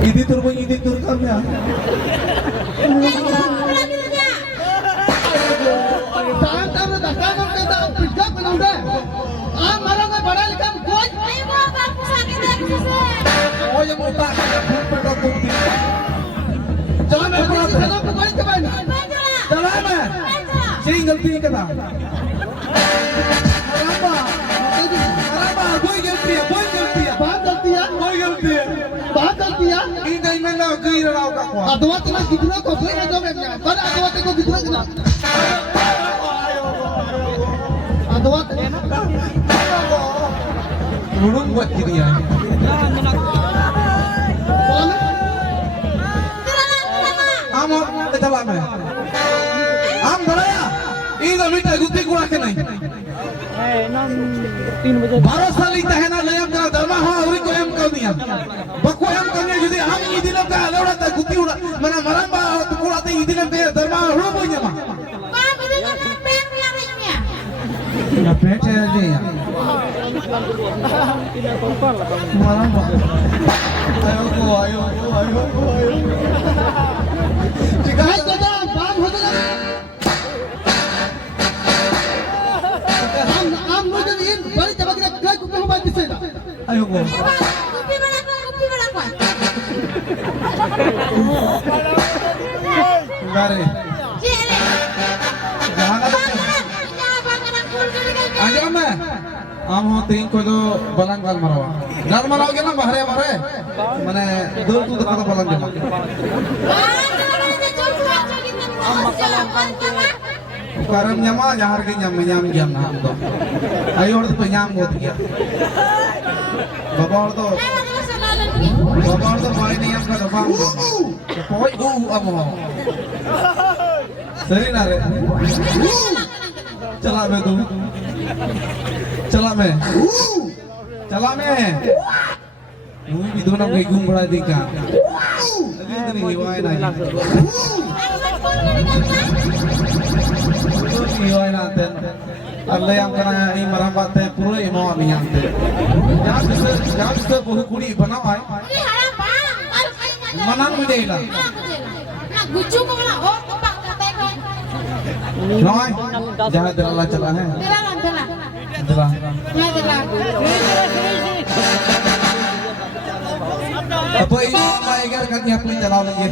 Ini turbo ini turkamnya. साथ अब धक्का मार के तो पिटका बनाऊंगा आ मारूंगा बड़ा लेकिन कोई नहीं वो बापू साके देख से Oh yang mau tak phun pada tuti. चला मैं चला पकड़ के बैठ Jalan mah. Sing gulti kata. Maramba. Maramba boy gulti ya. बात गलती है Boy gulti ya. बात गलती है Ini mana gay rau ka kwa. अदवा तना कितना को फिर ना दो मैं पर अदवा को कितना कितना अदवा Lulung buat gini ya. Am jalan mah. Am beraya. Ini minta gulti kurang ke nahi. 12 साल इतना है ना लेम का धर्मा हो और को एम कर दिया बको एम करने यदि हम ई दिलम का लेवड़ा त गुती उड़ा मने मरंबा तो कोलाते ई दिलम के धर्मा हो बोन्या कौन मुझे तो पेट में आ रही है ना पेट है जे मरंबा आयो चिकाई कदा बाप हो गया हम मुझे इन बड़ी जगह के काय को हो बात से आयो गो कुपी बड़ा को गारे जी अरे जहां बांगना फूल के आजा मैं आम हो तीन को तो बलंग गाल मरवा गाल मराओ के ना बहरे मारे माने दो तू तो का बलंग जमा Karam nyama jahar ke nyam jam nam to. Ayo orang tu penyam buat dia. Bapak orang tu main ni yang kada bang. Poi amo. Seri nare. Chala me tu. Chala me. Nui bidu nak begung bela dika. Lagi tu ni hiwai na. Hiwai na ten. Allah yang kena ini merambat teh pura imo ami yang teh. Jangan bisa bohu kuri banau ay. Manang mudai lah. गुच्चू को बोला और तो पाक करते हैं Noi, jangan terlalu celah है. तेरा Apa ini apa agar kan dia pelin jalan lagi.